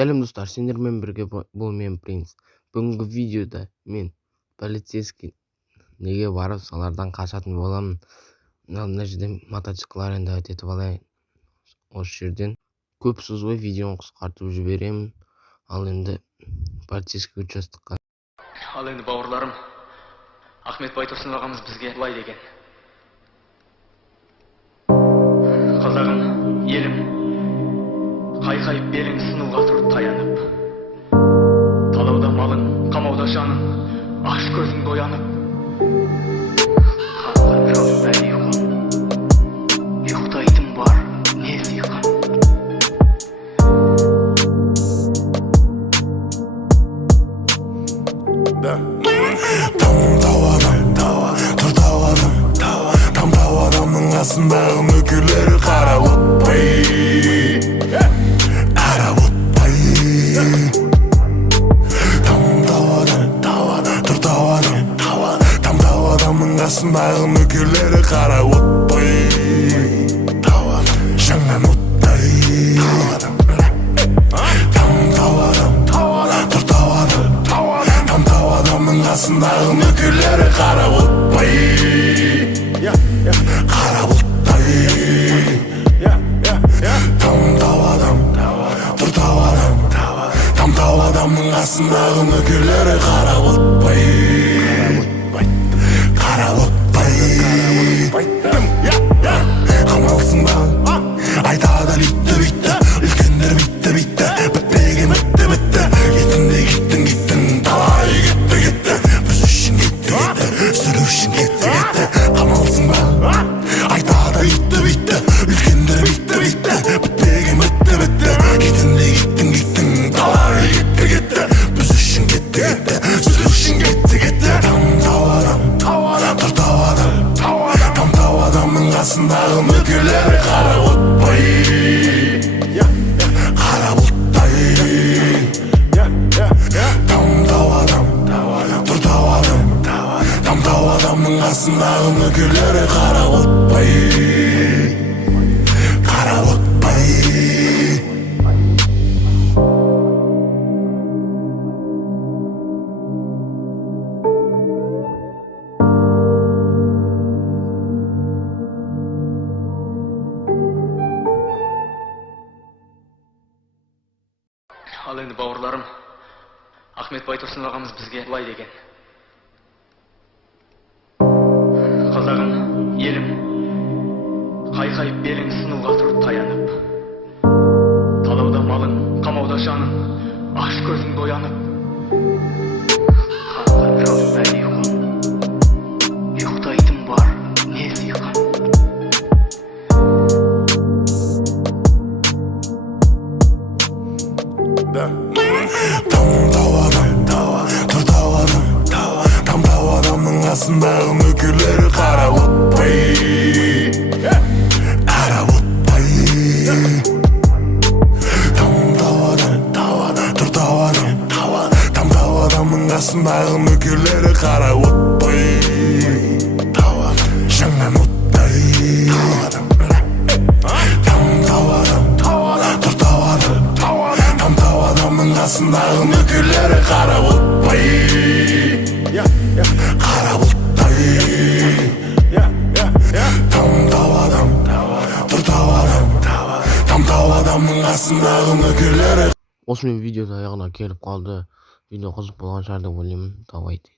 Сәлем достар, сендермен бірге бұл мен Принц. Бүгінгі видеода мен полицейский неге барып солардан қашатын боламын. Мына жерде мотоциклдар енді өтетіп алайын. Осы жерден көп созбай видеоны қысқартып жіберемін. Ал енді полицейский участокқа. Ал енді бауырларым, Ахмет Байтұрсын ағамыз бізге былай деген: қазағым, елім, қайқайып белің сынуға тұр таянып. Талауда малың, қамауда жаның, аш көзің боянып. Қанған жоқ бәлиғым, ұйықтайтын бар не сыйқым. Тамдау адамның қасындағы нөкерлері қарап отпай, қарап отпай. Тамдау адамның қасындағы нөкерлері қарап отпай, жаңнан оттай. Тамдау адамның қасындағы нөкерлері қарап отпай, қарап оттай. Тамдау адамның қасындағы нөкерлері қарап отпай, қарап отпай. Қамалсың ба, айтады литті битті, үлкендер битті битті, бітпеген бітті бітті. Кетінде кеттің, талай кетті, біз үшін кетті, сүру үшін кетті. Қамалсың ба, айтады литті битті, үлкендер битті бітпеген бітті. Кетінде кеттің, талай кетті, біз үшін кетті, сүру үшін кетті. Тамдау адамның қасындағы нөкерлері қарап отпай, қарап оттай. Тамдау адамның қасындағы нөкерлері қарап отпай, қарап отпай. Ал енді бауырларым, Ахмет Байтұрсын ағамыз бізге былай деген: қазағым, елім, қайқайып белің сынуға тұр таянып. Талауда малың, қамауда жаның, аш көзің боянып. Қанған жоқ бәлиғым, ұйықтайтын бар не сыйқым. Тамдау адамның қасындағы нөкерлері қарап отпай, қарап отпай. Тамдау адамның қасындағы нөкерлері қарап отпай, жаңнан оттай. Тамдау адамның қасындағы нөкерлері қарап отпай, қарап оттай. Тамдау адамның қасындағы нөкерлері. Осымен видеода аяғына келіп қалды. Видео қызық болған шығар деп ойлаймын. Давайте.